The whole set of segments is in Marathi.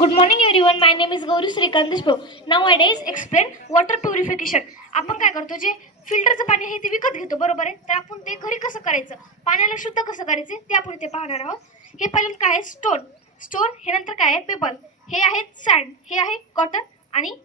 Good morning everyone. My name is Gauri Srikant Deshpur. Nowadays explain water purification. आपण काय करतो जे फिल्टरचं पाणी आहे ते विकत घेतो बरोबर आहे. तर आपण ते घरी कसं करायचं, पाण्याला शुद्ध कसं करायचं ते आपण इथे पाहणार आहोत. हे पहिलं काय आहे स्टोन हे नंतर काय आहे पेपर, हे आहे सँड, हे आहे कॉटन आणि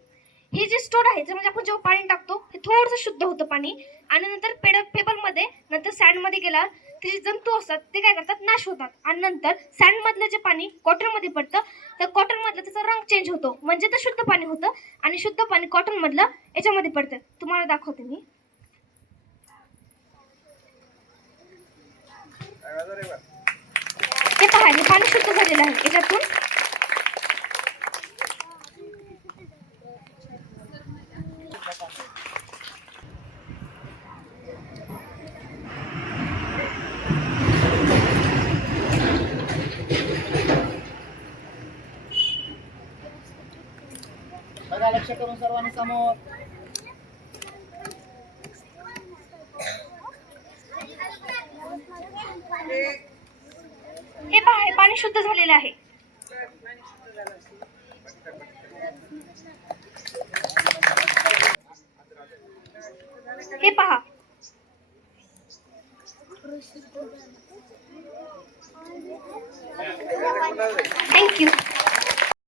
हे जे स्टोन आहे म्हणजे आपण जेव्हा पाणी टाकतो हे थोडंसं शुद्ध होतं पाणी आणि नंतर पेपरमध्ये नंतर सँडमध्ये गेल्यावर ते जे जंतू असतात ते काय करतात नाश होतात आणि नंतर सँडमधलं जे पाणी कॉटनमध्ये पडतं तर कॉटनमधलं त्याचा रंग चेंज होतो म्हणजे ते शुद्ध पाणी होतं आणि शुद्ध पाणी कॉटनमधलं याच्यामध्ये पडतं. तुम्हाला दाखवते मी. हे पहा हे पाणी शुद्ध झालेलं आहे याच्यातून. बघा लक्ष करून सर्वांनी समोर. हे पहा हे पाणी शुद्ध झालेलं आहे. हे पहा थँक्यू.